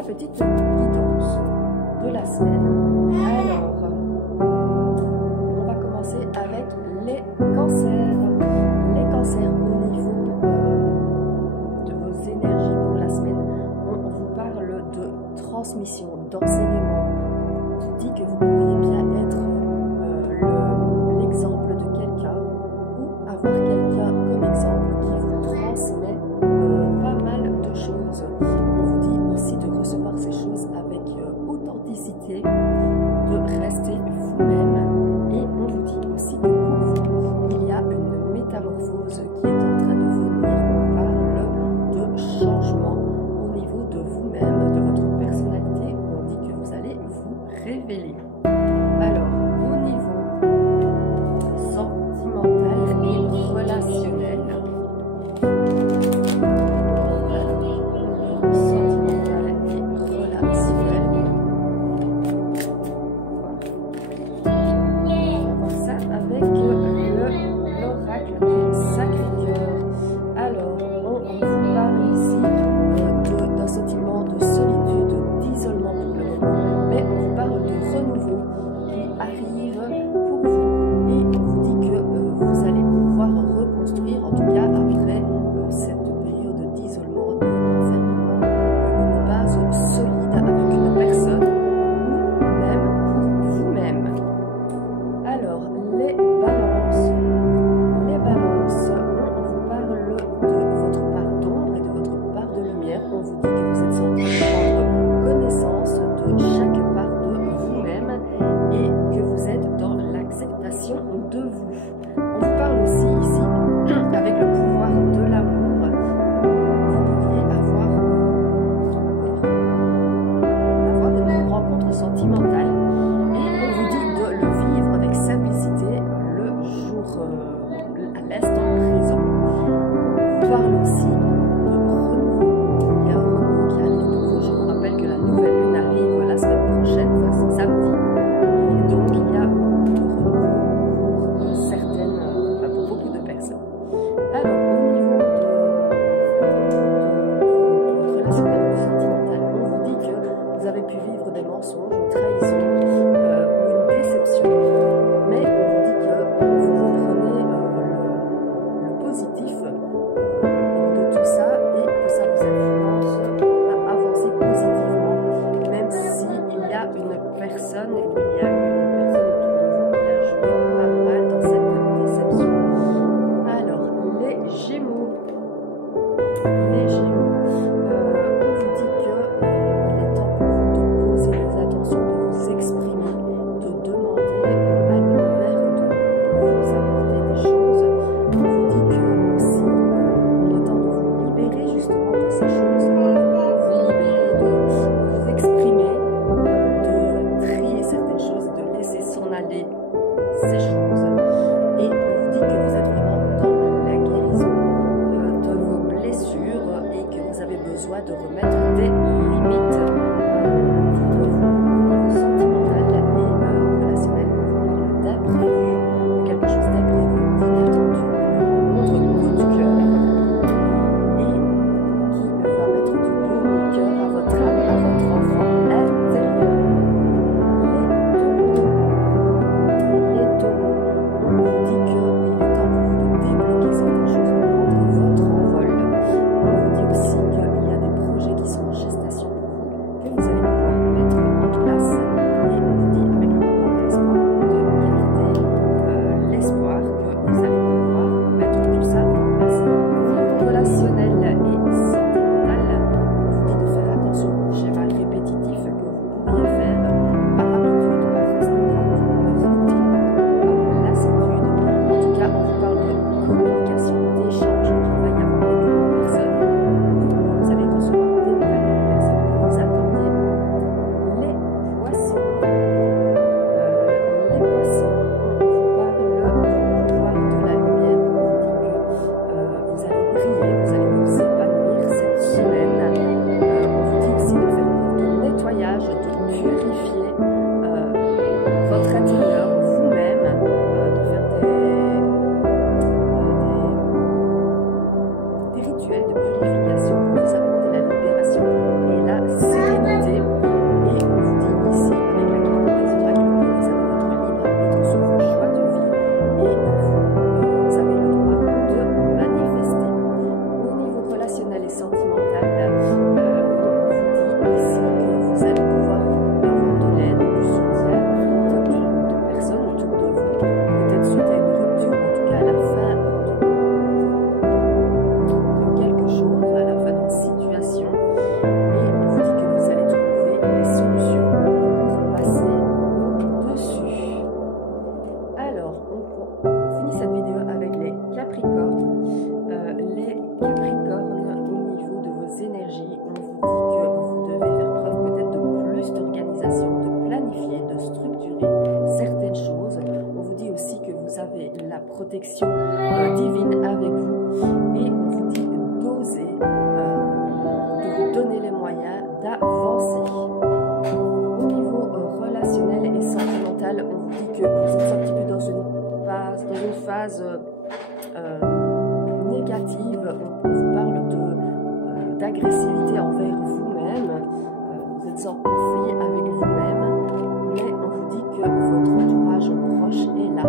la petite guidance de la semaine. Alors, on va commencer avec les cancers. Les cancers au niveau de vos énergies pour la semaine. On vous parle de transmission, d'enseignement. On vous dit que vous pourriez bien être l'exemple de quelqu'un ou avoir quelqu'un comme exemple qui vous transmet pas mal de choses. On vous dit aussi de recevoir ces choses avec authenticité, de rester vous-même, et on vous dit aussi que pour vous, il y a une métamorphose qui est en train de venir. On parle de changement au niveau de vous-même, de votre personnalité. On dit que vous allez vous révéler. Alors, au niveau sentimental et relationnel, de remettre des limites. Sentimental et relationnel, on parle d'imprévu, de quelque chose d'imprévu, d'inattendu, contre coup de cœur, et qui va mettre du beau au cœur à votre âme, à votre enfant intérieur. Les taureaux, on vous dit qu'il est temps pour vous de débloquer certaines choses, de prendre votre envol. On vous dit aussi qu'il y a des projets qui sont en gestation pour vous, que vous allez pouvoir mettre en place, et on vous dit avec le pouvoir de l'espoir de garder l'espoir que vous allez pouvoir mettre tout ça en place. Relationnel et sentimental, on vous dit de faire attention aux schémas répétitifs que vous pourriez faire par habitude, par routine, par lassitude. En tout cas, on vous parle de communication, d'échange qu'il va y avoir avec une personne. Vous allez recevoir des nouvelles d'une personne que vous attendiez. Les poissons. Les poissons, on vous parle du pouvoir de la lumière. On vous dit que vous allez briller, vous allez vous épanouir cette semaine. On vous dit aussi de faire preuve de nettoyage, de purifier votre intérieur, vous-même, de faire des rituels de purification pour vous apporter la libération et la sérénité. vous allez pouvoir avoir de l'aide, du soutien de personnes autour de vous. Peut-être suite à une rupture, en tout cas à la fin de quelque chose, à la fin d'une situation. Et on vous dit que vous allez trouver les solutions pour passer au-dessus. Alors, on finit cette vidéo avec les Capricornes. Les Capricornes, au niveau de vos énergies, on vous dit que vous devez faire preuve peut-être de plus d'organisation, de planifier, de structurer certaines choses. On vous dit aussi que vous avez la protection divine avec vous et on vous dit d'oser, de vous donner les moyens d'avancer. Au niveau relationnel et sentimental, on vous dit que vous êtes un petit peu dans une phase négative. On vous parle d'agressivité envers vous-même. Vous êtes en conflit avec vous-même, mais on vous dit que votre entourage proche est là.